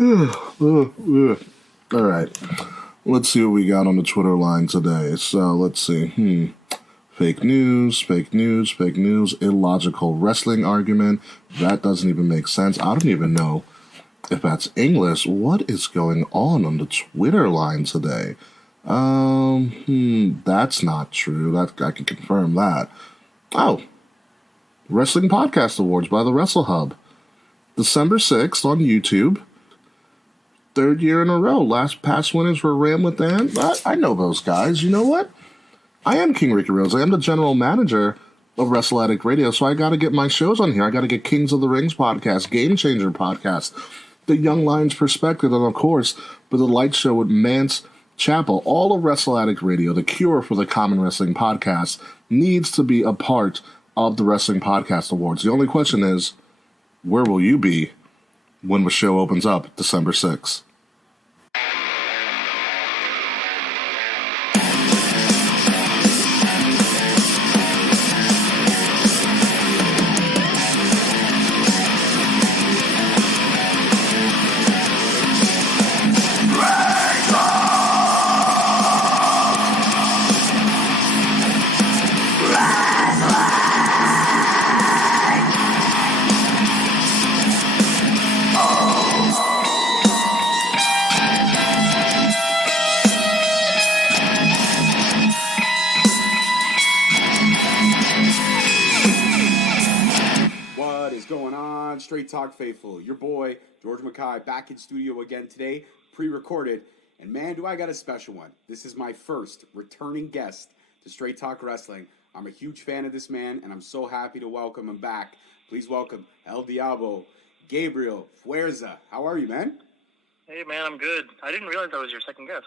All right. Let's see what we got on the Twitter line today. So let's see. Fake news, illogical wrestling argument. That doesn't even make sense. I don't even know if that's English. What is going on the Twitter line today? That's not true. That I can confirm that. Oh, Wrestling Podcast Awards by the Wrestle Hub. December 6th on YouTube. Third year in a row. Past winners were Ram with Dan. I know those guys. You know what? I am King Ricky Rose. I am the general manager of Wrestle Addict Radio, so I got to get my shows on here. I got to get Kings of the Rings podcast, Game Changer podcast, the Young Lions Perspective, and of course, the Light Show with Mance Chappell. All of Wrestle Addict Radio, the cure for the common wrestling podcast, needs to be a part of the Wrestling Podcast Awards. The only question is, where will you be when the show opens up December 6th? Talk Faithful, your boy George Mackay back in studio again today, pre-recorded, and man, do I got a special one. This is my first returning guest to Straight Talk Wrestling. I'm a huge fan of this man, and I'm so happy to welcome him back. Please welcome El Diablo Gabriel Fuerza. How are you, man? Hey, man, I'm good. I didn't realize I was your second guest.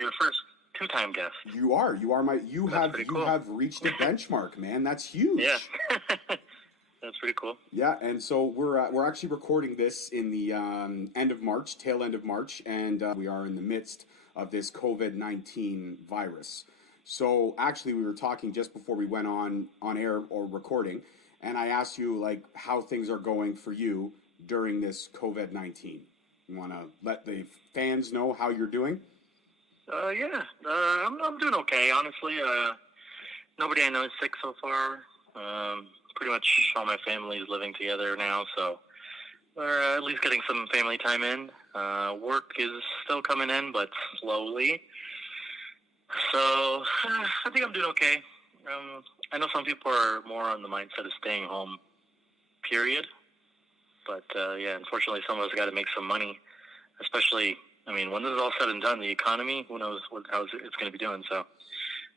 Your first two-time guest. You are my. You have reached a benchmark, man. That's huge. Yeah. That's pretty cool. Yeah, and so we're actually recording this in the tail end of March, and we are in the midst of this COVID-19 virus. So actually, we were talking just before we went on air or recording, and I asked you like how things are going for you during this COVID-19. You want to let the fans know how you're doing? Yeah, I'm doing okay, honestly. Nobody I know is sick so far. Pretty much all my family is living together now, so we're at least getting some family time in. Work is still coming in, but slowly. So I think I'm doing okay. I know some people are more on the mindset of staying home, period. But, yeah, unfortunately, some of us got to make some money, especially, when this is all said and done, the economy, who knows how it's going to be doing, so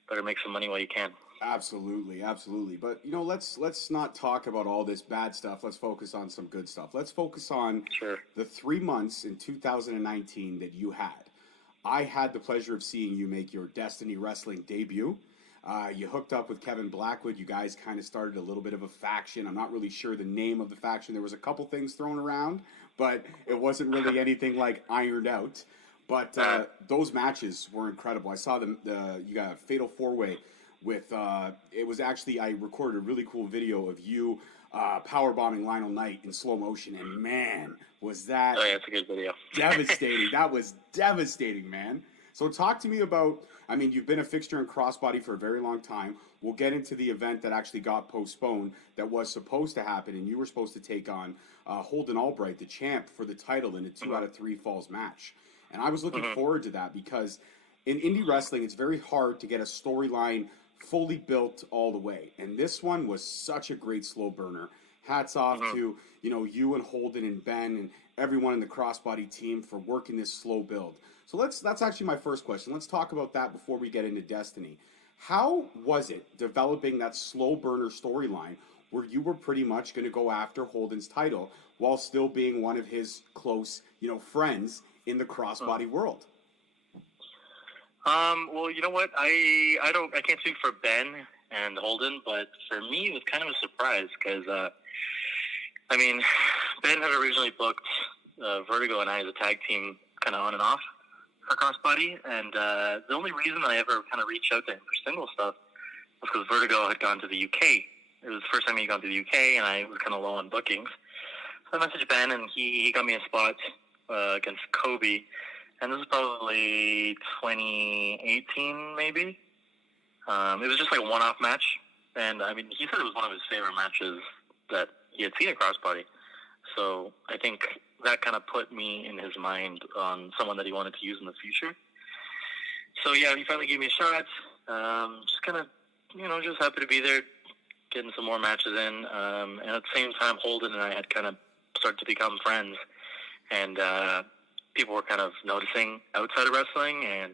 better make some money while you can. Absolutely. But, let's not talk about all this bad stuff. Let's focus on some good stuff. Let's focus on the 3 months in 2019 that you had. I had the pleasure of seeing you make your Destiny Wrestling debut. You hooked up with Kevin Blackwood. You guys kind of started a little bit of a faction. I'm not really sure the name of the faction. There was a couple things thrown around, but it wasn't really anything like ironed out. But those matches were incredible. I saw you got a fatal four-way with it was actually, I recorded a really cool video of you powerbombing Lionel Knight in slow motion, and man, was that it's a good video. Devastating. That was devastating, man. So talk to me about, you've been a fixture in Crossbody for a very long time. We'll get into the event that actually got postponed that was supposed to happen, and you were supposed to take on Holden Albright, the champ, for the title in a 2 out of 3 falls match. And I was looking forward to that because in indie wrestling, it's very hard to get a storyline fully built all the way. And this one was such a great slow burner. Hats off to, you and Holden and Ben and everyone in the Crossbody team for working this slow build. So that's actually my first question. Let's talk about that before we get into Destiny. How was it developing that slow burner storyline where you were pretty much going to go after Holden's title while still being one of his close, friends in the Crossbody world? Well, you know what? I can't speak for Ben and Holden, but for me, it was kind of a surprise because, Ben had originally booked Vertigo and I as a tag team kind of on and off for Crossbody, and the only reason I ever kind of reached out to him for single stuff was because Vertigo had gone to the UK. It was the first time he'd gone to the UK, and I was kind of low on bookings. So I messaged Ben, and he got me a spot against Kobe, and this is probably 2018, maybe. It was just like a one-off match, and I mean, he said it was one of his favorite matches that he had seen at Crossbody. So I think that kind of put me in his mind on someone that he wanted to use in the future. So yeah, he finally gave me a shot. Just kind of, just happy to be there, getting some more matches in. And at the same time, Holden and I had kind of started to become friends, and people were kind of noticing outside of wrestling and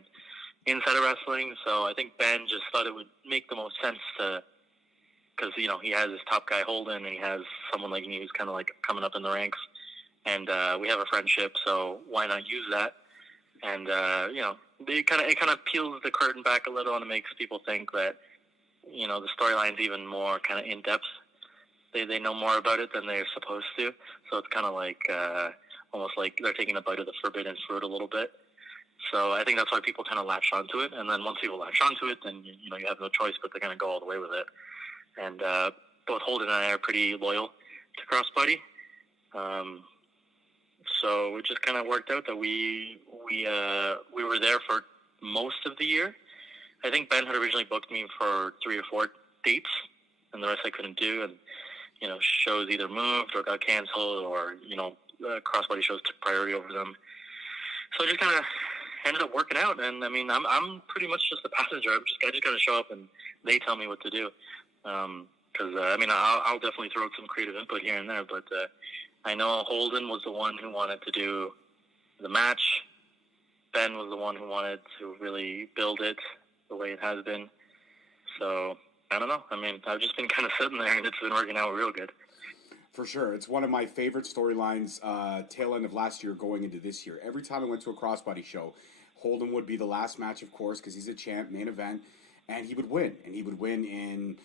inside of wrestling. So I think Ben just thought it would make the most sense to, because he has his top guy Holden, and he has someone like me who's kind of like coming up in the ranks, and we have a friendship. So why not use that? And it kind of peels the curtain back a little, and it makes people think that the storyline's even more kind of in depth. They know more about it than they're supposed to. So it's kind of like almost like they're taking a bite of the forbidden fruit a little bit. So I think that's why people kind of latch onto it. And then once people latch onto it, then you have no choice but to kind of go all the way with it. And both Holden and I are pretty loyal to Crossbody. So it just kind of worked out that we were there for most of the year. I think Ben had originally booked me for 3 or 4 dates, and the rest I couldn't do. And shows either moved or got canceled, or Crossbody shows took priority over them. So it just kind of ended up working out. And I mean, I'm pretty much just a passenger. I just kind of show up, and they tell me what to do. Because I'll definitely throw out some creative input here and there, but I know Holden was the one who wanted to do the match. Ben was the one who wanted to really build it the way it has been. So I don't know. I mean, I've just been kind of sitting there, and it's been working out real good. For sure. It's one of my favorite storylines tail end of last year going into this year. Every time I went to a Crossbody show, Holden would be the last match, of course, because he's a champ, main event, and he would win. And he would win in,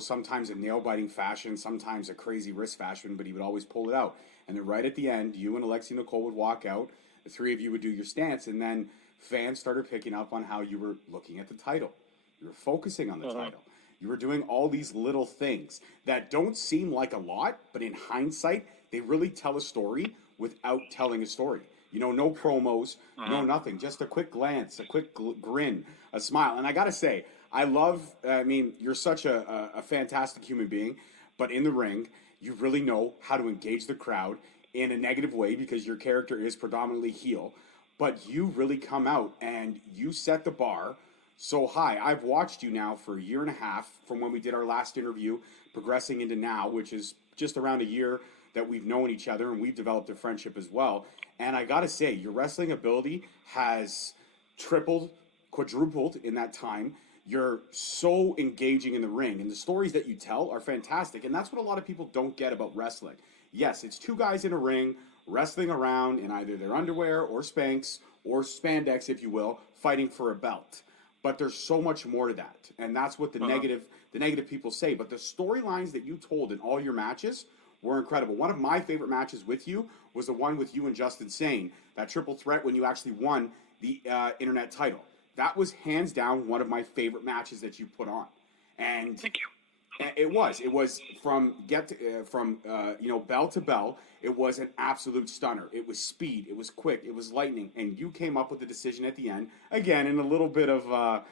sometimes a nail-biting fashion, sometimes a crazy wrist fashion, but he would always pull it out. And then right at the end, you and Alexi Nicole would walk out, the three of you would do your stance, and then fans started picking up on how you were looking at the title. You were focusing on the title. You were doing all these little things that don't seem like a lot, but in hindsight, they really tell a story without telling a story. No promos, no nothing, just a quick glance, a quick grin, a smile. And I got to say, you're such a fantastic human being, but in the ring, you really know how to engage the crowd in a negative way because your character is predominantly heel, but you really come out and you set the bar so high. I've watched you now for a year and a half from when we did our last interview, progressing into now, which is just around a year that we've known each other, and we've developed a friendship as well. And I got to say, your wrestling ability has tripled, quadrupled in that time. You're so engaging in the ring, and the stories that you tell are fantastic. And that's what a lot of people don't get about wrestling. Yes, it's 2 guys in a ring wrestling around in either their underwear or Spanx or spandex, if you will, fighting for a belt. But there's so much more to that, and that's what the negative people say. But the storylines that you told in all your matches were incredible. One of my favorite matches with you was the one with you and Justin Sane, that triple threat when you actually won the internet title. That was hands down one of my favorite matches that you put on. And thank you. It was from bell to bell. It was an absolute stunner. It was speed. It was quick. It was lightning. And you came up with the decision at the end, again, in a little bit of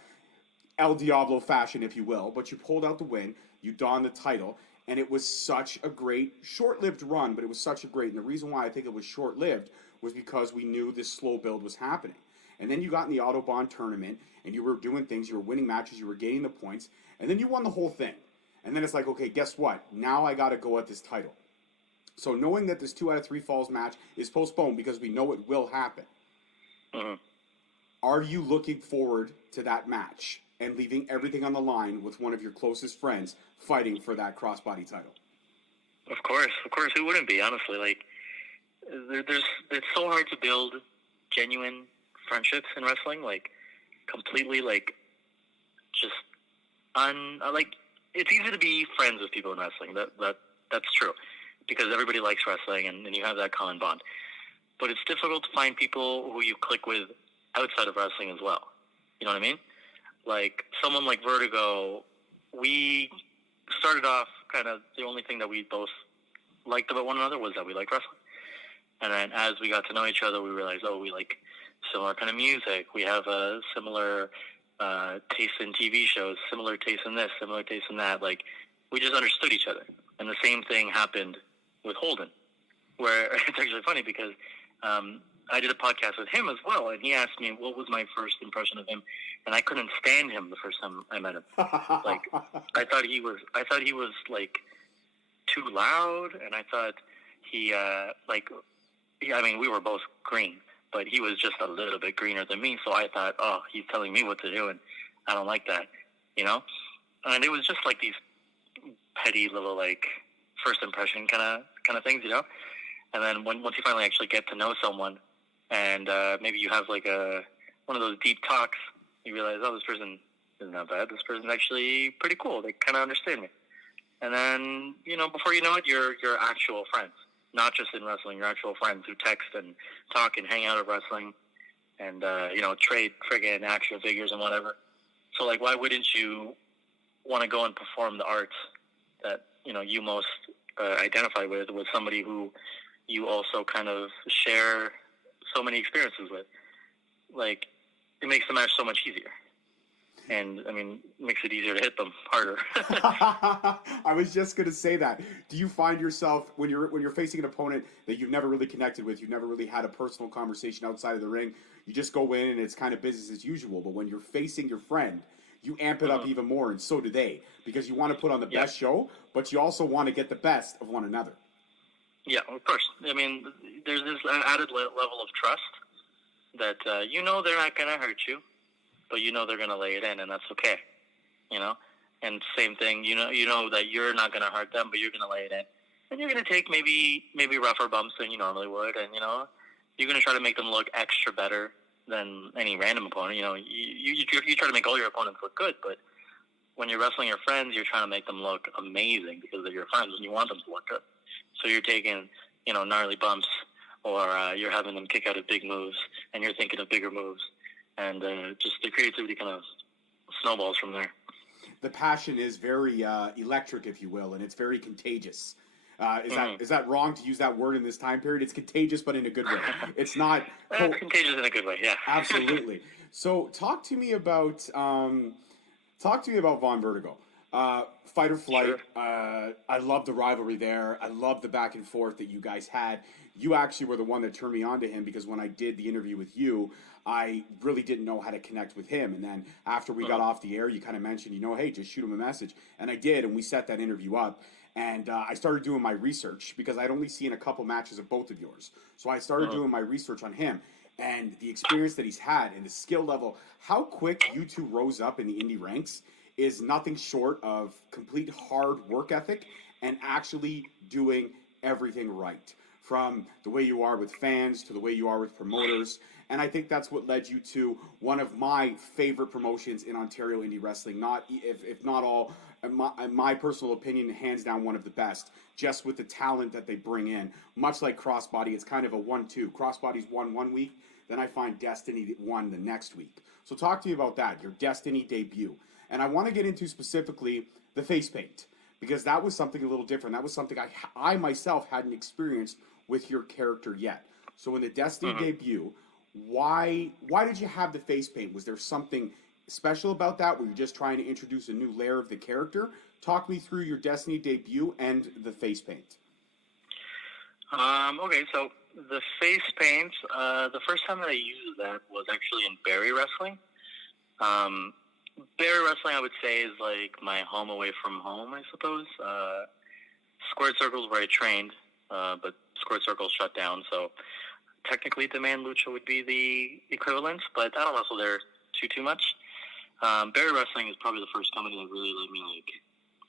El Diablo fashion, if you will. But you pulled out the win. You donned the title. And it was such a great, short-lived run, but it was such a great. And the reason why I think it was short-lived was because we knew this slow build was happening. And then you got in the Autobahn tournament, and you were doing things. You were winning matches. You were gaining the points. And then you won the whole thing. And then it's like, okay, guess what? Now I got to go at this title. So knowing that this 2 out of 3 falls match is postponed because we know it will happen, are you looking forward to that match and leaving everything on the line with one of your closest friends fighting for that Crossbody title? Of course. Who wouldn't be, honestly? Like, it's so hard to build genuine friendships in wrestling, like, completely, like, just it's easy to be friends with people in wrestling. That's true, because everybody likes wrestling and you have that common bond. But it's difficult to find people who you click with outside of wrestling as well. You know what I mean? Like someone like Vertigo, we started off kind of the only thing that we both liked about one another was that we liked wrestling. And then as we got to know each other, we realized, we like similar kind of music. We have a similar taste in TV shows, similar taste in this, similar taste in that. Like, we just understood each other. And the same thing happened with Holden, where it's actually funny because I did a podcast with him as well, and he asked me what was my first impression of him, and I couldn't stand him the first time I met him. Like, I thought he was like too loud, and I thought he we were both green, but he was just a little bit greener than me, so I thought, he's telling me what to do, and I don't like that, you know? And it was just like these petty little, like, first impression kind of things, you know? And then once you finally actually get to know someone, and maybe you have like one of those deep talks, you realize, this person isn't that bad. This person's actually pretty cool. They kind of understand me. And then, before you know it, you're actual friends. Not just in wrestling, you're actual friends who text and talk and hang out at wrestling and, trade friggin' action figures and whatever. So, like, why wouldn't you want to go and perform the arts that, you most identify with somebody who you also kind of share so many experiences with? Like, it makes the match so much easier. And, makes it easier to hit them harder. I was just going to say that. Do you find yourself, when you're facing an opponent that you've never really connected with, you've never really had a personal conversation outside of the ring, you just go in and it's kind of business as usual, but when you're facing your friend, you amp it up even more, and so do they, because you want to put on the best show, but you also want to get the best of one another. Yeah, of course. There's this added level of trust that they're not going to hurt you, but they're going to lay it in, and that's okay, And same thing, you know that you're not going to hurt them, but you're going to lay it in, and you're going to take maybe rougher bumps than you normally would, and you're going to try to make them look extra better than any random opponent. You try to make all your opponents look good, but when you're wrestling your friends, you're trying to make them look amazing because they're your friends, and you want them to look good. So you're taking gnarly bumps, or you're having them kick out of big moves, and you're thinking of bigger moves. And just the creativity kind of snowballs from there. The passion is very electric, if you will, and it's very contagious. Is that wrong to use that word in this time period? It's contagious, but in a good way. It's not... It's contagious in a good way, yeah. Absolutely. So talk to me about Von Vertigo. Fight or Flight. Sure. I love the rivalry there. I love the back and forth that you guys had. You actually were the one that turned me on to him, because when I did the interview with you, I really didn't know how to connect with him. And then after we got off the air, you kind of mentioned, hey, just shoot him a message. And I did, and we set that interview up. And I started doing my research, because I'd only seen a couple matches of both of yours. So I started doing my research on him. And the experience that he's had and the skill level, how quick you two rose up in the indie ranks is nothing short of complete hard work ethic and actually doing everything right. From the way you are with fans to the way you are with promoters. And I think that's what led you to one of my favorite promotions in Ontario indie wrestling, if not all, in my personal opinion, hands down one of the best, just with the talent that they bring in. Much like Crossbody, it's kind of a 1-2. Crossbody's won one week, then I find Destiny won the next week. So talk to me about that, your Destiny debut. And I want to get into specifically the face paint, because that was something a little different. That was something I myself hadn't experienced with your character yet. So in the Destiny debut, why did you have the face paint? Was there something special about that? Were you just trying to introduce a new layer of the character? Talk me through your Destiny debut and the face paint. Okay, so the face paint, the first time that I used that was actually in Barrie wrestling. Barrie wrestling, I would say, is like my home away from home, I suppose. Squared Circle's where I trained, but Squared Circle shut down, so technically Demand Lucha would be the equivalent, but I don't wrestle there too much. Barrie wrestling is probably the first company that really let me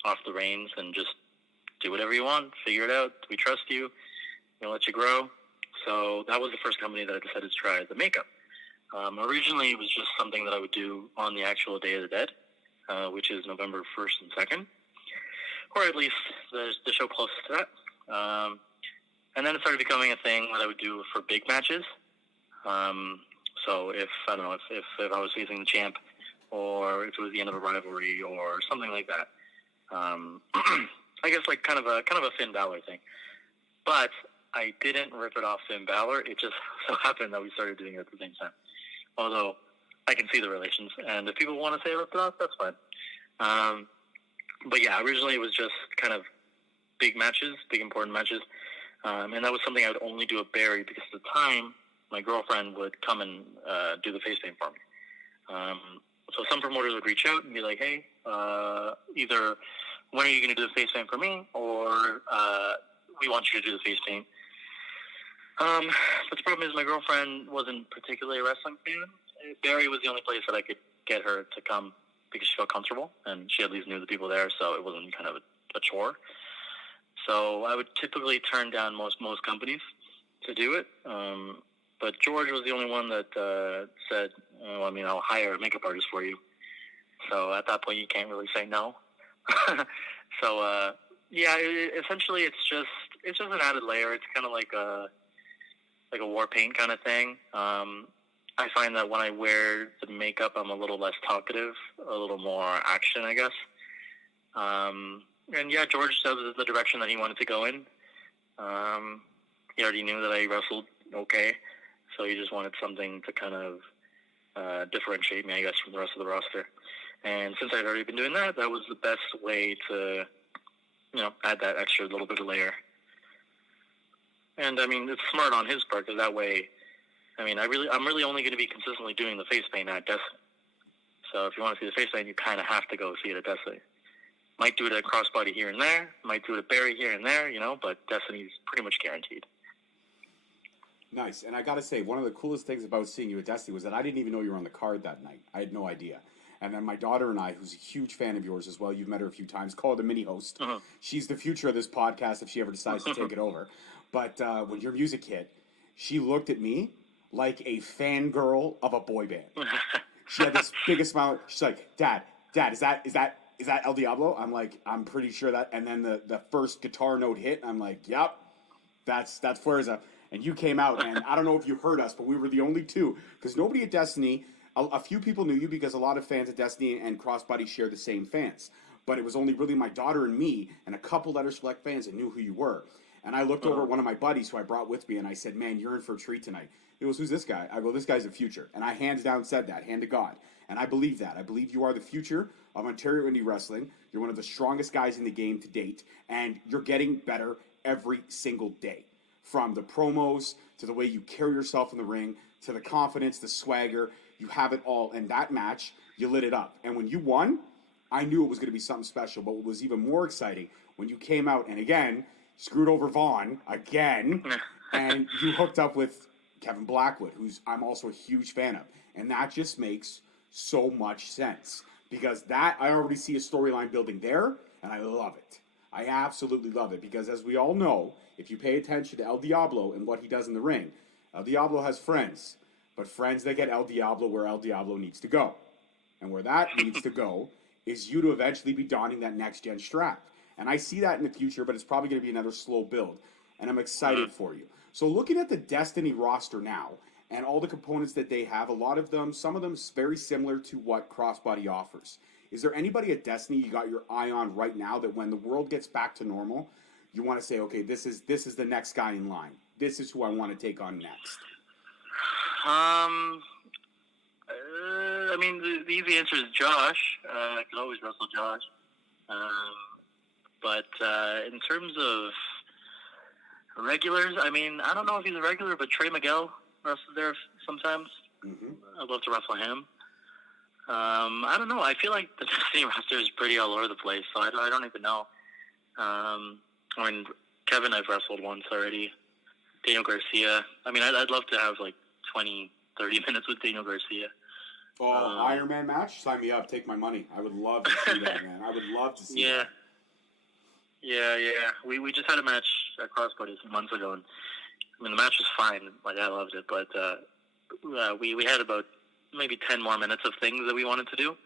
off the reins and just do whatever you want, figure it out. We trust you. We'll let you grow. So that was the first company that I decided to try the makeup. Originally, it was just something that I would do on the actual Day of the Dead, which is November 1st and 2nd, or at least the show closest to that. And then it started becoming a thing that I would do for big matches. So if I was facing the champ, or if it was the end of a rivalry, or something like that. I guess like kind of a Finn Balor thing. But I didn't rip it off Finn Balor. It just so happened that we started doing it at the same time. Although I can see the relations, and if people want to say I ripped it off, that's fine. But yeah, originally it was just kind of big matches, big important matches, and that was something I would only do at Barrie because at the time my girlfriend would come and do the face paint for me. So some promoters would reach out and be like, "Hey, either when are you going to do the face paint for me, or we want you to do the face paint." But the problem is my girlfriend wasn't particularly a wrestling fan. Barrie was the only place that I could get her to come because she felt comfortable and she at least knew the people there, so it wasn't kind of a chore. So I would typically turn down most companies to do it. But George was the only one that said, "Oh, I mean, I'll hire a makeup artist for you." So at that point, you can't really say no. So yeah, essentially, it's just an added layer. It's kind of like a war paint kind of thing. I find that when I wear the makeup, I'm a little less talkative, a little more action, I guess. And yeah, George, that was the direction that he wanted to go in. He already knew that I wrestled okay, so he just wanted something to kind of differentiate me, I guess, from the rest of the roster. And since I'd already been doing that, that was the best way to, add that extra little bit of layer. And I mean, it's smart on his part because that way, I mean, I'm really only going to be consistently doing the face paint at Destiny. So if you want to see the face paint, you kind of have to go see it at Destiny. Might do it at Crossbody here and there, might do it at Barrie here and there, but Destiny's pretty much guaranteed. Nice. And I got to say, one of the coolest things about seeing you at Destiny was that I didn't even know you were on the card that night. I had no idea. And then my daughter and I, who's a huge fan of yours as well, you've met her a few times, called a mini host. Uh-huh. She's the future of this podcast if she ever decides to take it over. But when your music hit, she looked at me like a fangirl of a boy band. She had this biggest smile. She's like, Dad, is that El Diablo? I'm like, I'm pretty sure that. And then the first guitar note hit. I'm like, yep, that's Fuerza. And you came out, and I don't know if you heard us, but we were the only two. Because nobody at Destiny, a few people knew you because a lot of fans at Destiny and Crossbody share the same fans. But it was only really my daughter and me and a couple other select fans that knew who you were. And I looked over at one of my buddies who I brought with me, and I said, "Man, you're in for a treat tonight." He goes, "Who's this guy?" I go, "This guy's the future." And I hands down said that, hand to God. And I believe that. I believe you are the future of Ontario indie wrestling. You're one of the strongest guys in the game to date, and you're getting better every single day. From the promos, to the way you carry yourself in the ring, to the confidence, the swagger, you have it all. And that match, you lit it up. And when you won, I knew it was going to be something special. But what was even more exciting, when you came out, and again, screwed over Vaughn, again, and you hooked up with Kevin Blackwood, who's I'm also a huge fan of. And that just makes so much sense. Because that, I already see a storyline building there, and I love it. I absolutely love it. Because as we all know, if you pay attention to El Diablo and what he does in the ring, El Diablo has friends. But friends that get El Diablo where El Diablo needs to go. And where that needs to go is you to eventually be donning that next-gen strap. And I see that in the future, but it's probably going to be another slow build. And I'm excited for you. So looking at the Destiny roster now, and all the components that they have, a lot of them, some of them very similar to what Crossbody offers. Is there anybody at Destiny you got your eye on right now that when the world gets back to normal, you want to say, okay, this is the next guy in line. This is who I want to take on next? I mean, the easy answer is Josh. I can always wrestle Josh. But in terms of regulars, I mean, I don't know if he's a regular, but Trey Miguel wrestles there sometimes. Mm-hmm. I'd love to wrestle him. I don't know. I feel like the Destiny roster is pretty all over the place, so I don't even know. I mean, Kevin I've wrestled once already. Daniel Garcia. I mean, I'd love to have like 20, 30 minutes with Daniel Garcia. Oh, Iron Man match? Sign me up. Take my money. I would love to see that, man. I would love to see that. Yeah. We just had a match at Crossbody some months ago, and I mean, the match was fine. Like, I loved it, but we had about maybe 10 more minutes of things that we wanted to do.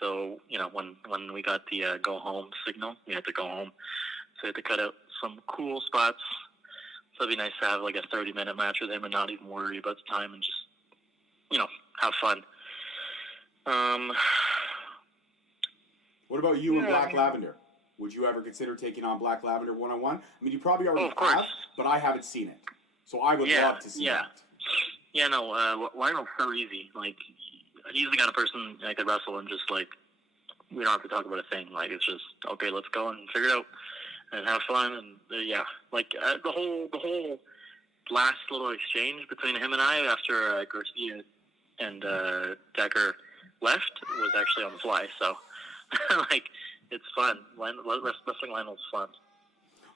So, when we got the go home signal, we had to go home. So we had to cut out some cool spots. So it'd be nice to have like a 30-minute match with him and not even worry about the time and just, have fun. What about you and Black Lavender? Would you ever consider taking on Black Lavender one-on-one? I mean, you probably already of course. have, but I haven't seen it. So I would love to see that. Yeah, no, Lionel's so easy. Like, he's the kind of person I could wrestle and just, like, we don't have to talk about a thing. Like, it's just, okay, let's go and figure it out and have fun. And, the whole last little exchange between him and I after Garcia and Decker left was actually on the fly. So, like, it's fun. Wrestling Lionel's fun.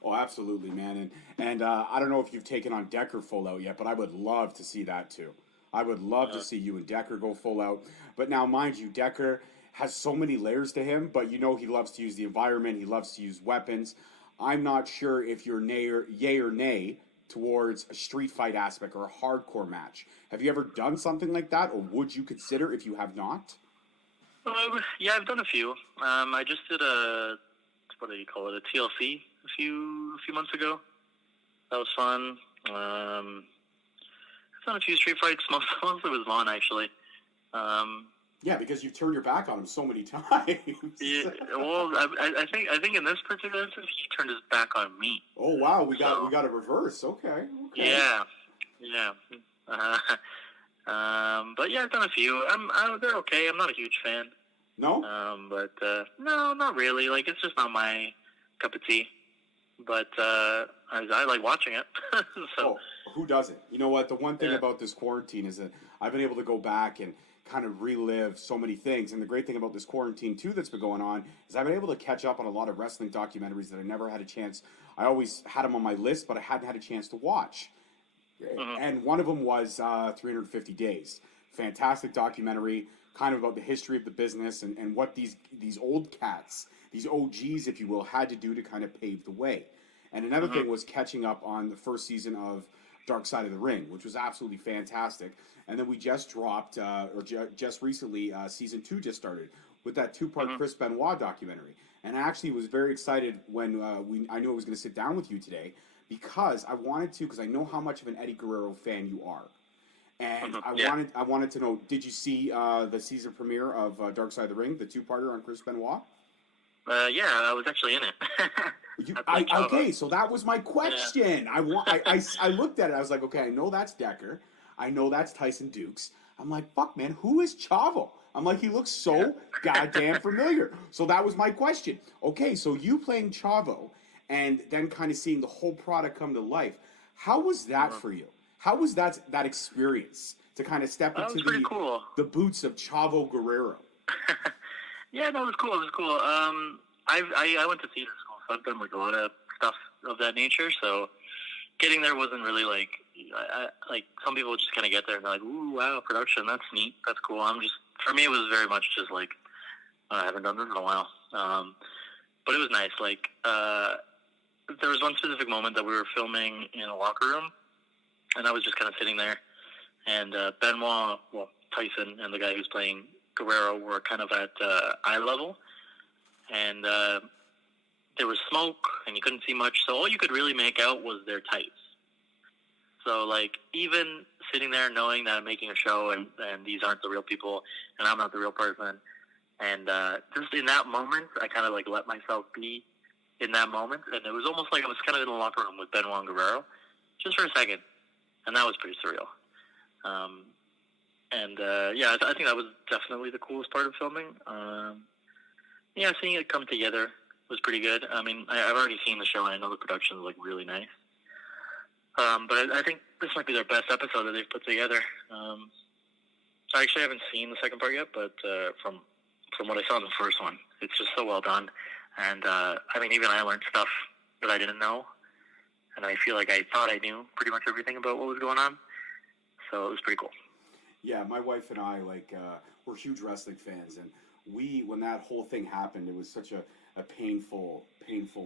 Oh, absolutely, man. And I don't know if you've taken on Decker full out yet, but I would love to see that too. I would love to see you and Decker go full out. But now, mind you, Decker has so many layers to him, but you know he loves to use the environment. He loves to use weapons. I'm not sure if you're yay or nay towards a street fight aspect or a hardcore match. Have you ever done something like that, or would you consider if you have not? Yeah, I've done a few. I just did what do you call it, a TLC a few months ago. That was fun. I've done a few street fights. Most of it was Vaughn, actually. Yeah, because you've turned your back on him so many times. Yeah, well, I think in this particular instance, he turned his back on me. Oh wow, we got a reverse. Okay. Yeah. But yeah, I've done a few. They're okay. I'm not a huge fan. No. But no, not really. Like, it's just not my cup of tea. But I like watching it. So. Oh, who doesn't? You know what? The one thing about this quarantine is that I've been able to go back and kind of relive so many things. And the great thing about this quarantine, too, that's been going on is I've been able to catch up on a lot of wrestling documentaries that I never had a chance. I always had them on my list, but I hadn't had a chance to watch. Mm-hmm. And one of them was 350 Days. Fantastic documentary, kind of about the history of the business and what these old cats, these OGs, if you will, had to do to kind of pave the way. And another thing was catching up on the first season of Dark Side of the Ring, which was absolutely fantastic. And then we just dropped, just recently, season 2 just started with that 2-part Chris Benoit documentary. And I actually was very excited when I knew I was going to sit down with you today because I wanted to, because I know how much of an Eddie Guerrero fan you are. And I wanted to know, did you see the season premiere of Dark Side of the Ring, the 2-parter on Chris Benoit? Yeah, I was actually in it. Okay, so that was my question. Yeah. I looked at it. I was like, okay, I know that's Decker. I know that's Tyson Dukes. I'm like, fuck, man, who is Chavo? I'm like, he looks so goddamn familiar. So that was my question. Okay, so you playing Chavo and then kind of seeing the whole product come to life. How was that for you? How was that experience to kind of step into the boots of Chavo Guerrero? Yeah, no, it was cool. It was cool. I went to theater school, so I've done like a lot of stuff of that nature. So getting there wasn't really like some people just kind of get there and they're like, "Ooh, wow, production, that's neat, that's cool." For me, it was very much just like I haven't done this in a while. But it was nice. Like there was one specific moment that we were filming in a locker room, and I was just kind of sitting there, and Benoit, Tyson, and the guy who's playing Guerrero were kind of at eye level, and there was smoke, and you couldn't see much, so all you could really make out was their tights. So, like, even sitting there knowing that I'm making a show, and these aren't the real people, and I'm not the real person, and just in that moment, I kind of, like, let myself be in that moment, and it was almost like I was kind of in the locker room with Benoit and Guerrero, just for a second, and that was pretty surreal. I think that was definitely the coolest part of filming. Seeing it come together was pretty good. I mean, I've already seen the show, and I know the production is like really nice. But I think this might be their best episode that they've put together. I actually haven't seen the second part yet, but from what I saw in the first one, it's just so well done. And I mean, even I learned stuff that I didn't know, and I feel like I thought I knew pretty much everything about what was going on. So it was pretty cool. Yeah, my wife and I, we're huge wrestling fans, and when that whole thing happened, it was such a painful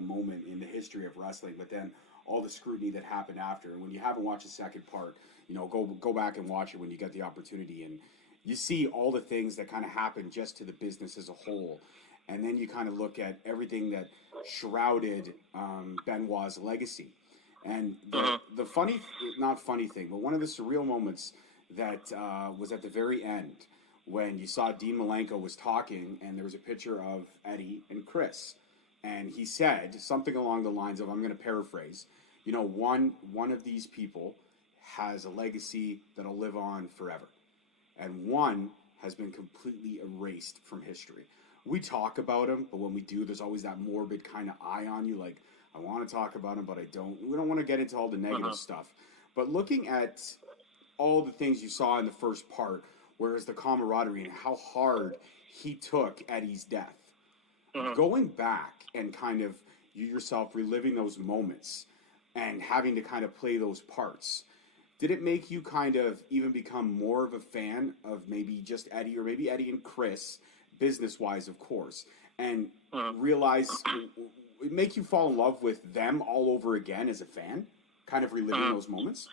moment in the history of wrestling, but then all the scrutiny that happened after, and when you haven't watched the second part, go back and watch it when you get the opportunity, and you see all the things that kind of happened just to the business as a whole, and then you kind of look at everything that shrouded Benoit's legacy, and the not funny thing, but one of the surreal moments that was at the very end when you saw Dean Malenko was talking and there was a picture of Eddie and Chris. and he said something along the lines of, I'm going to paraphrase, you know, one of these people has a legacy that'll live on forever, and one has been completely erased from history. We talk about him, but when we do, there's always that morbid kind of eye on you, like, I want to talk about him, but I don't. We don't want to get into all the negative stuff. But looking at all the things you saw in the first part, whereas the camaraderie and how hard he took Eddie's death, going back and kind of you yourself reliving those moments and having to kind of play those parts, did it make you kind of even become more of a fan of maybe just Eddie, or maybe Eddie and Chris, business-wise, of course, and realize, it make you fall in love with them all over again as a fan, kind of reliving those moments?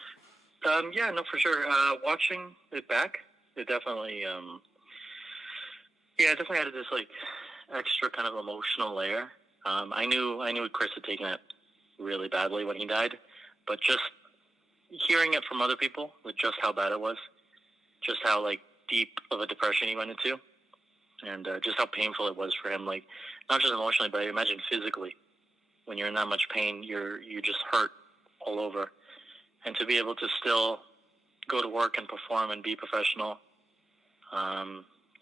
Yeah, no, for sure. Watching it back, it definitely, it definitely added this like extra kind of emotional layer. I knew Chris had taken it really badly when he died, but just hearing it from other people with just how bad it was, just how like deep of a depression he went into, and just how painful it was for him, like not just emotionally, but I imagine physically. When you're in that much pain, you just hurt all over, and to be able to still go to work and perform and be professional, I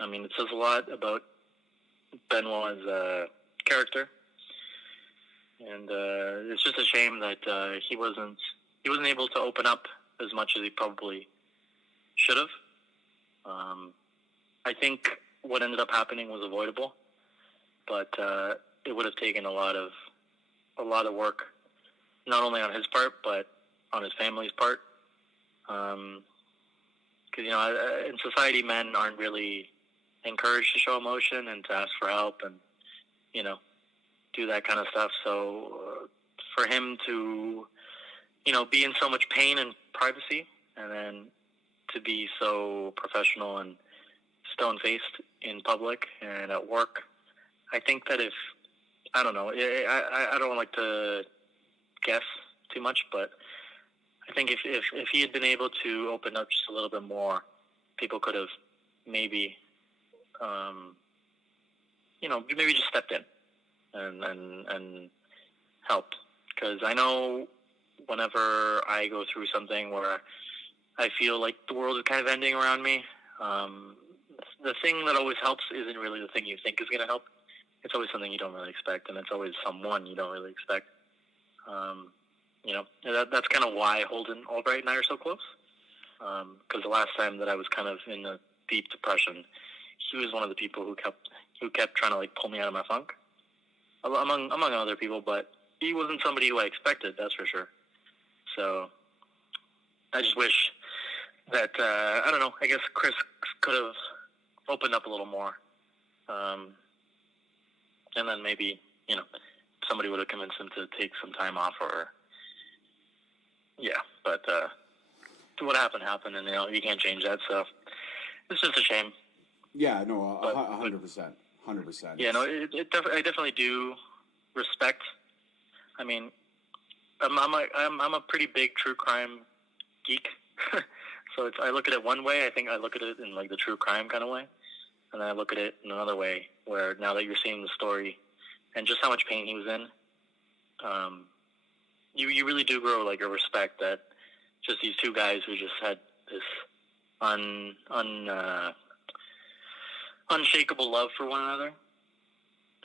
mean, it says a lot about Benoit's character, and it's just a shame that he wasn't able to open up as much as he probably should have. I think what ended up happening was avoidable, but it would have taken a lot of work, not only on his part but on his family's part. Because you know, in society, men aren't really encouraged to show emotion and to ask for help and, you know, do that kind of stuff. So for him to, you know, be in so much pain and privacy, and then to be so professional and stone-faced in public and at work, I think that if, I don't know, I don't like to guess too much, but I think if he had been able to open up just a little bit more, people could have maybe, you know, maybe just stepped in and helped. Because I know whenever I go through something where I feel like the world is kind of ending around me, the thing that always helps isn't really the thing you think is going to help. It's always something you don't really expect, and it's always someone you don't really expect. You know, that's kind of why Holden Albright and I are so close. Because the last time that I was kind of in a deep depression, he was one of the people who kept trying to like pull me out of my funk, among other people. But he wasn't somebody who I expected, that's for sure. So I just wish that I don't know. I guess Chris could have opened up a little more, and then maybe, you know, somebody would have convinced him to take some time off, or yeah. But what happened, and you know, you can't change that. So it's just a shame. Yeah, no, 100%. Yeah, no, I definitely do respect. I mean, I'm a pretty big true crime geek, so I look at it one way. I think I look at it in like the true crime kind of way, and then I look at it in another way, where now that you're seeing the story and just how much pain he was in, you really do grow like a respect that just these two guys who just had this unshakable love for one another,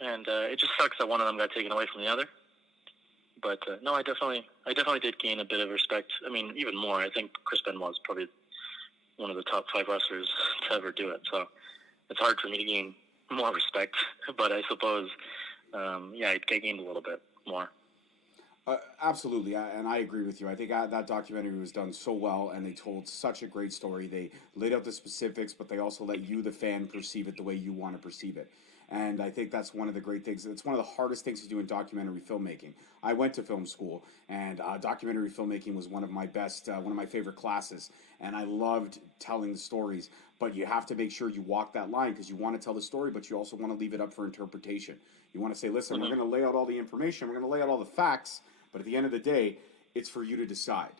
and it just sucks that one of them got taken away from the other. But no, I definitely did gain a bit of respect. I mean, even more. I think Chris Benoit was probably one of the top 5 wrestlers to ever do it. So it's hard for me to gain more respect. But I suppose, I gained a little bit more. Absolutely, and I agree with you. I think that documentary was done so well, and they told such a great story. They laid out the specifics, but they also let you, the fan, perceive it the way you want to perceive it. And I think that's one of the great things. It's one of the hardest things to do in documentary filmmaking. I went to film school, and documentary filmmaking was one of my favorite classes. And I loved telling the stories. But you have to make sure you walk that line, because you want to tell the story, but you also want to leave it up for interpretation. You want to say, listen, we're going to lay out all the information, we're going to lay out all the facts, but at the end of the day, it's for you to decide.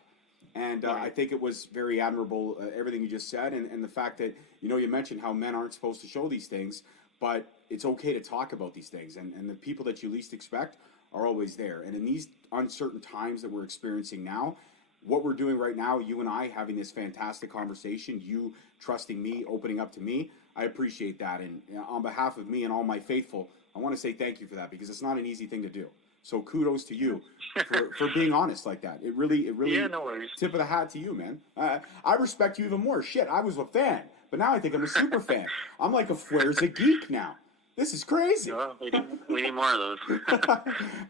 And I think it was very admirable, everything you just said, and the fact that, you know, you mentioned how men aren't supposed to show these things, but it's okay to talk about these things. And the people that you least expect are always there. And in these uncertain times that we're experiencing now, what we're doing right now, you and I having this fantastic conversation, you trusting me, opening up to me, I appreciate that. And on behalf of me and all my faithful, I want to say thank you for that, because it's not an easy thing to do. So kudos to you for being honest like that. It really, yeah, no worries. Tip of the hat to you, man. I respect you even more. Shit, I was a fan, but now I think I'm a super fan. I'm like a Fuerza geek now. This is crazy. Well, we need more of those.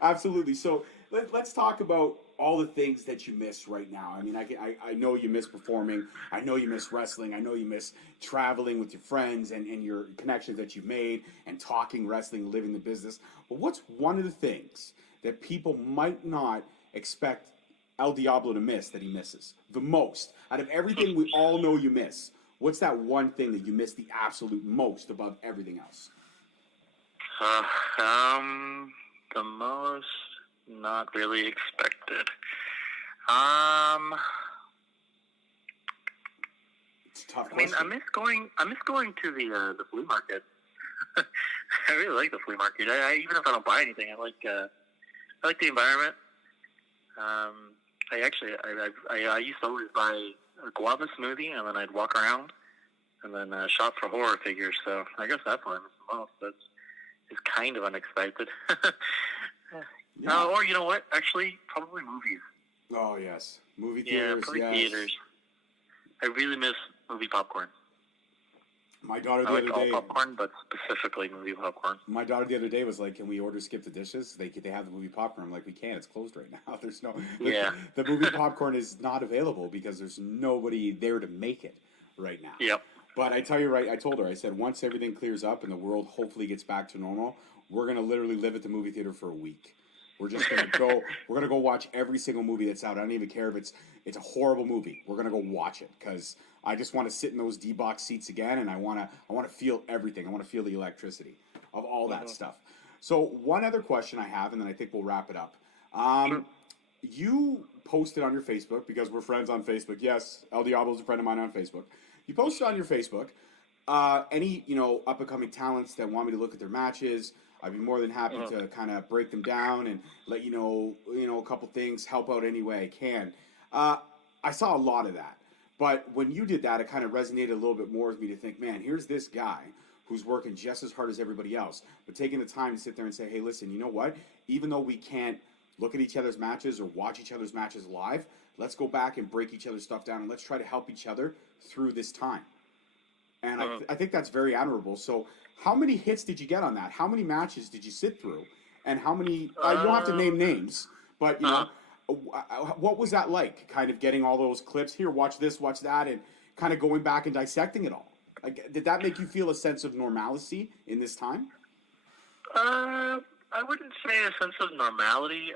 Absolutely. So let's talk about all the things that you miss right now. I mean, I know you miss performing. I know you miss wrestling. I know you miss traveling with your friends and your connections that you've made and talking wrestling, living the business. But what's one of the things that people might not expect El Diablo to miss that he misses the most? Out of everything we all know you miss, what's that one thing that you miss the absolute most above everything else? The most, not really expected. It's a tough I mean, question. I miss going to the flea market. I really like the flea market. I even if I don't buy anything, I like the environment. I used to always buy a guava smoothie, and then I'd walk around and then shop for horror figures. So I guess that's what I miss the most. It's kind of unexpected. Yeah. Or you know what? Actually, probably movies. Oh, yes. Movie theaters, Yeah, probably yes. theaters. I really miss movie popcorn. My daughter the I like other all day... popcorn, but specifically movie popcorn. My daughter the other day was like, "Can we order Skip the Dishes? They have the movie popcorn." I'm like, "We can't. It's closed right now. There's no." Yeah. The movie popcorn is not available because there's nobody there to make it right now. Yep. But I tell you right, I told her, I said, once everything clears up and the world hopefully gets back to normal, we're gonna literally live at the movie theater for a week. We're just gonna go. We're gonna go watch every single movie that's out. I don't even care if it's a horrible movie. We're gonna go watch it because I just want to sit in those D-box seats again, and I want to feel everything. I want to feel the electricity of all that stuff. So one other question I have, and then I think we'll wrap it up. You posted on your Facebook, because we're friends on Facebook. Yes, El Diablo's a friend of mine on Facebook. You posted on your Facebook any up and coming talents that want me to look at their matches. I'd be more than happy to kind of break them down and let you know a couple things, help out any way I can. I saw a lot of that. But when you did that, it kind of resonated a little bit more with me to think, man, here's this guy who's working just as hard as everybody else, but taking the time to sit there and say, hey, listen, you know what? Even though we can't look at each other's matches or watch each other's matches live, let's go back and break each other's stuff down, and let's try to help each other through this time. And I think that's very admirable. So how many hits did you get on that? How many matches did you sit through? And how many, you don't have to name names, but, what was that like, kind of getting all those clips? Here, watch this, watch that, and kind of going back and dissecting it all? Like, did that make you feel a sense of normalcy in this time? I wouldn't say a sense of normality,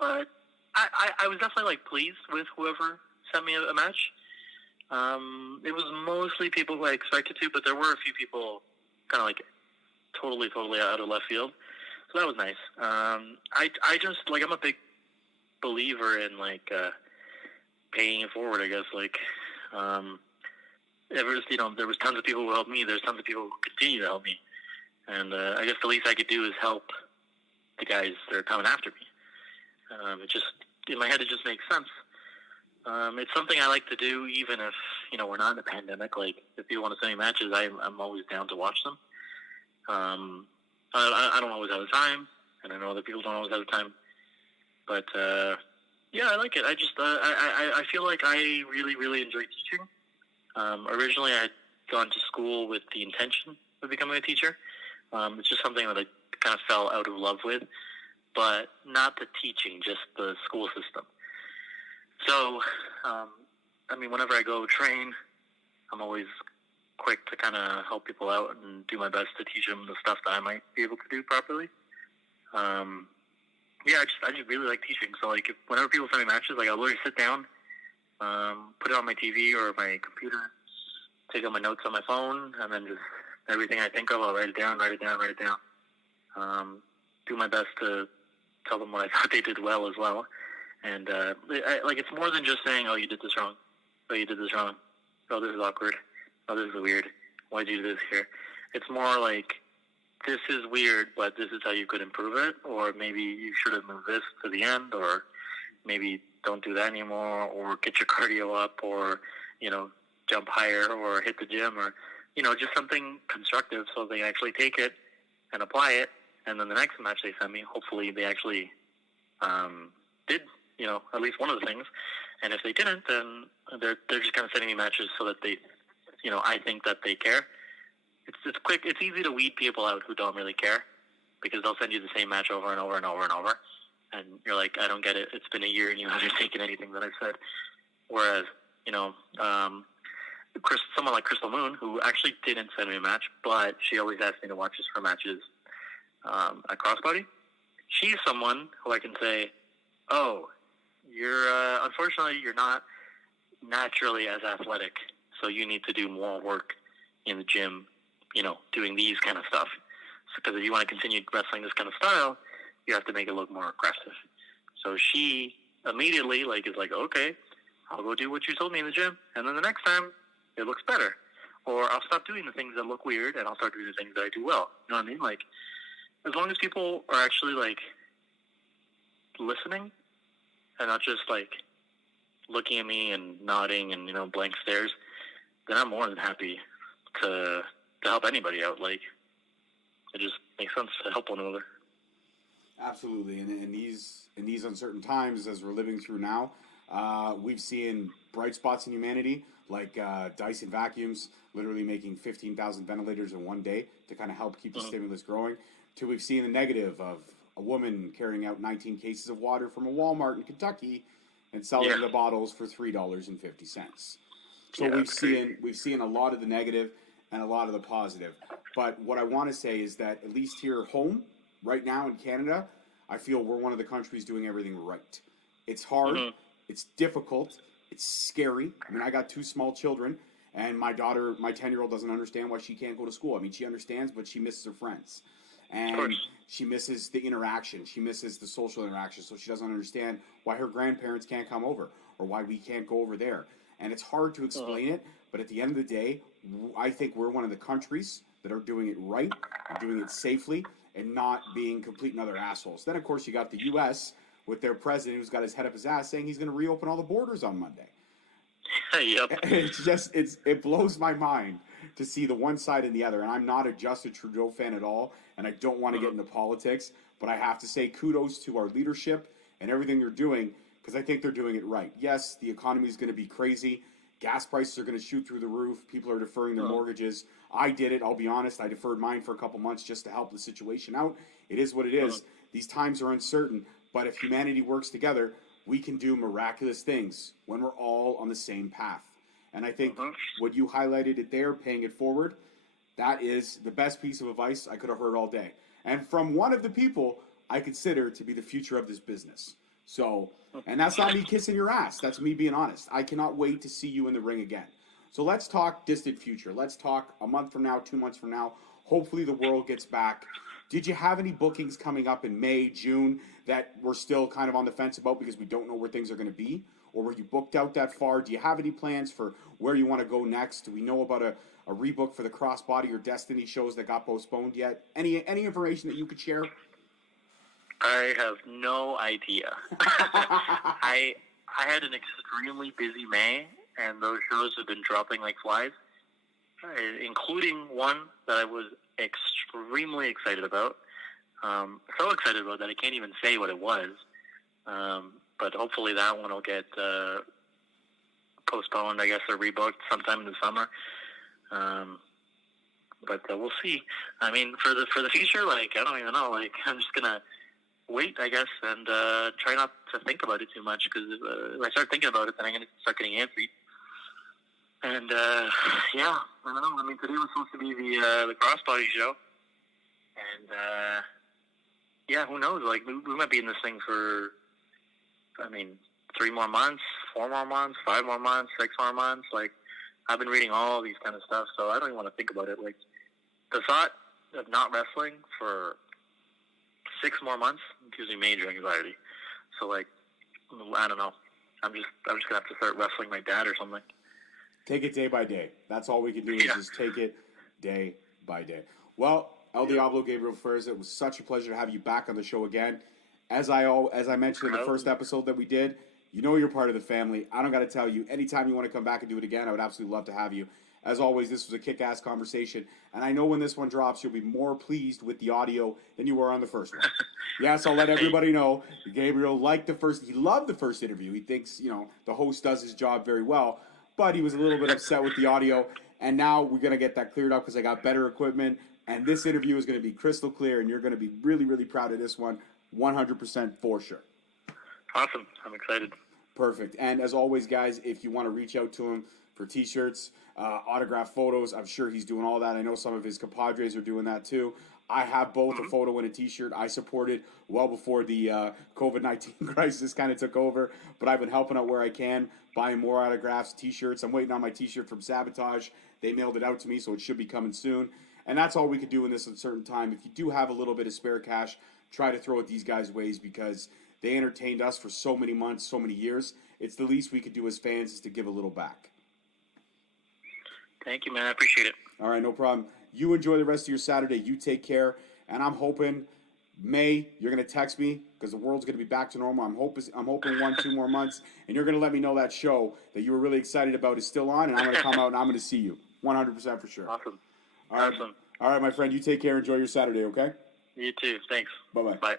but I was definitely pleased with whoever sent me a match. It was mostly people who I expected to, but there were a few people kind of totally out of left field. So that was nice. I just I'm a big believer in paying it forward, I guess. There was tons of people who helped me. There's tons of people who continue to help me. And I guess the least I could do is help the guys that are coming after me. It just, in my head, it just makes sense. It's something I like to do, even if, we're not in a pandemic. If people want to send me matches, I'm always down to watch them. I don't always have the time, and I know other people don't always have the time. But, yeah, I like it. I just, I feel like I really, really enjoy teaching. Originally, I had gone to school with the intention of becoming a teacher. It's just something that I kind of fell out of love with, but not the teaching, just the school system. So, whenever I go train, I'm always quick to kind of help people out and do my best to teach them the stuff that I might be able to do properly. Yeah, I just really like teaching. So, whenever people send me matches, I'll literally sit down, put it on my TV or my computer, take out my notes on my phone, and then just everything I think of, I'll write it down. Do my best to tell them what I thought they did well as well. And, it's more than just saying, oh, you did this wrong. Oh, you did this wrong. Oh, this is awkward. Oh, this is weird. Why'd you do this here? It's more like, this is weird, but this is how you could improve it, or maybe you should have moved this to the end, or maybe don't do that anymore, or get your cardio up, or, jump higher, or hit the gym, or, just something constructive so they actually take it and apply it, and then the next match they send me, hopefully they actually did, at least one of the things, and if they didn't, then they're just kind of sending me matches so that they, I think that they care. It's quick. It's easy to weed people out who don't really care, because they'll send you the same match over and over and over and over, and you're like, I don't get it. It's been a year and you haven't taken anything that I've said. Whereas, someone like Crystal Moon, who actually didn't send me a match, but she always asked me to watch her matches at Crossbody. She's someone who I can say, oh, unfortunately, you're not naturally as athletic, so you need to do more work in the gym, doing these kind of stuff. Because if you want to continue wrestling this kind of style, you have to make it look more aggressive. So she immediately is like, okay, I'll go do what you told me in the gym, and then the next time it looks better. Or I'll stop doing the things that look weird, and I'll start doing the things that I do well. You know what I mean? As long as people are actually listening and not just looking at me and nodding and blank stares, then I'm more than happy to help anybody out. It just makes sense to help one another. Absolutely, and in these uncertain times as we're living through now, we've seen bright spots in humanity, like Dyson vacuums literally making 15,000 ventilators in one day to kind of help keep the stimulus growing. To we've seen the negative of a woman carrying out 19 cases of water from a Walmart in Kentucky and selling the bottles for $3.50. So we've seen a lot of the negative and a lot of the positive. But what I want to say is that at least here at home, right now in Canada, I feel we're one of the countries doing everything right. It's hard. It's difficult. It's scary. I mean, I got 2 small children, and my daughter, my 10-year-old, doesn't understand why she can't go to school. I mean, she understands, but she misses her friends. And she misses the interaction. She misses the social interaction. So she doesn't understand why her grandparents can't come over or why we can't go over there. And it's hard to explain it, but at the end of the day, I think we're one of the countries that are doing it right, doing it safely, and not being complete and utter assholes. Then, of course, you got the U.S. with their president who's got his head up his ass saying he's going to reopen all the borders on Monday. Yep. It blows my mind to see the one side and the other. And I'm not a Justin Trudeau fan at all, and I don't want to get into politics, but I have to say kudos to our leadership and everything they're doing, because I think they're doing it right. Yes, the economy is going to be crazy. Gas prices are going to shoot through the roof. People are deferring their mortgages. I did it. I'll be honest. I deferred mine for a couple months just to help the situation out. It is what it is. These times are uncertain, but if humanity works together, we can do miraculous things when we're all on the same path. And I think what you highlighted it there, paying it forward, that is the best piece of advice I could have heard all day. And from one of the people I consider to be the future of this business. So, and that's not me kissing your ass. That's me being honest. I cannot wait to see you in the ring again. So let's talk distant future. Let's talk a month from now, 2 months from now. Hopefully the world gets back. Did you have any bookings coming up in May, June that we're still kind of on the fence about because we don't know where things are going to be? Or were you booked out that far? Do you have any plans for where you want to go next? Do we know about a rebook for the Crossbody or Destiny shows that got postponed yet? Any information that you could share? I have no idea. I had an extremely busy May, and those shows have been dropping like flies, including one that I was extremely excited about. So excited about that I can't even say what it was. But hopefully that one will get postponed, I guess, or rebooked sometime in the summer. But we'll see. I mean, for the future, I don't even know. I'm just gonna wait, I guess, and try not to think about it too much, because if I start thinking about it, then I'm gonna start getting antsy. And yeah, I don't know. I mean, today was supposed to be the Crossbody show, and yeah, who knows? We might be in this thing for, 3 more months, 4 more months, 5 more months, 6 more months. I've been reading all these kind of stuff, so I don't even want to think about it. The thought of not wrestling for 6 more months gives me major anxiety. So, I don't know. I'm just gonna have to start wrestling my dad or something. Take it day by day. That's all we can do is just take it day by day. Well, El Diablo Gabriel Fuerza, it was such a pleasure to have you back on the show again. As I mentioned in the first episode that we did, you know you're part of the family. I don't got to tell you. Anytime you want to come back and do it again, I would absolutely love to have you. As always, this was a kick-ass conversation, and I know when this one drops, you'll be more pleased with the audio than you were on the first one. Yes, I'll let everybody know. Gabriel he loved the first interview. He thinks, the host does his job very well, but he was a little bit upset with the audio, and now we're going to get that cleared up because I got better equipment, and this interview is going to be crystal clear, and you're going to be really, really proud of this one, 100% for sure. Awesome. I'm excited. Perfect. And as always, guys, if you want to reach out to him for T-shirts, autograph photos, I'm sure he's doing all that. I know some of his compadres are doing that too. I have both a photo and a T-shirt. I supported well before the COVID-19 crisis kind of took over, but I've been helping out where I can, buying more autographs, T-shirts. I'm waiting on my T-shirt from Sabotage. They mailed it out to me, so it should be coming soon. And that's all we could do in this uncertain time. If you do have a little bit of spare cash, try to throw it these guys' ways because they entertained us for so many months, so many years. It's the least we could do as fans is to give a little back. Thank you, man. I appreciate it. All right, no problem. You enjoy the rest of your Saturday. You take care. And I'm hoping, May, you're going to text me because the world's going to be back to normal. I'm hoping 1-2 more months. And you're going to let me know that show that you were really excited about is still on. And I'm going to come out and I'm going to see you. 100% for sure. Awesome. All right. Awesome. All right, my friend. You take care. Enjoy your Saturday, okay? You too. Thanks. Bye-bye. Bye.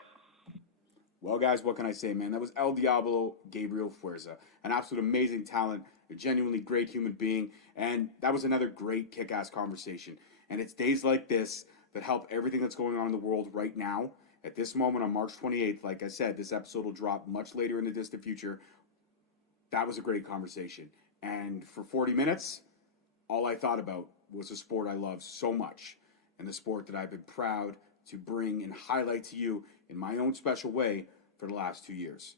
Well, guys, what can I say, man? That was El Diablo Gabriel Fuerza, an absolute amazing talent, a genuinely great human being, and that was another great kick-ass conversation. And it's days like this that help everything that's going on in the world right now. At this moment on March 28th, like I said, this episode will drop much later in the distant future. That was a great conversation. And for 40 minutes, all I thought about was a sport I love so much, and the sport that I've been proud to bring and highlight to you in my own special way for the last 2 years.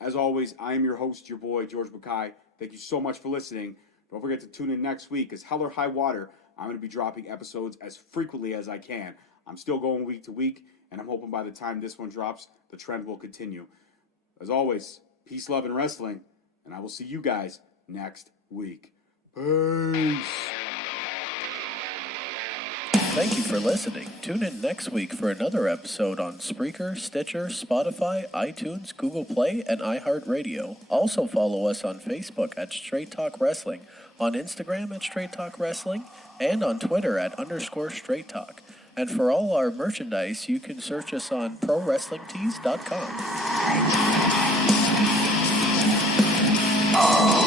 As always, I am your host, your boy, George Mackay. Thank you so much for listening. Don't forget to tune in next week, because hell or high water, I'm going to be dropping episodes as frequently as I can. I'm still going week to week, and I'm hoping by the time this one drops, the trend will continue. As always, peace, love, and wrestling, and I will see you guys next week. Peace! Thank you for listening. Tune in next week for another episode on Spreaker, Stitcher, Spotify, iTunes, Google Play, and iHeartRadio. Also follow us on Facebook at Straight Talk Wrestling, on Instagram at Straight Talk Wrestling, and on Twitter at _Straight Talk. And for all our merchandise, you can search us on ProWrestlingTees.com.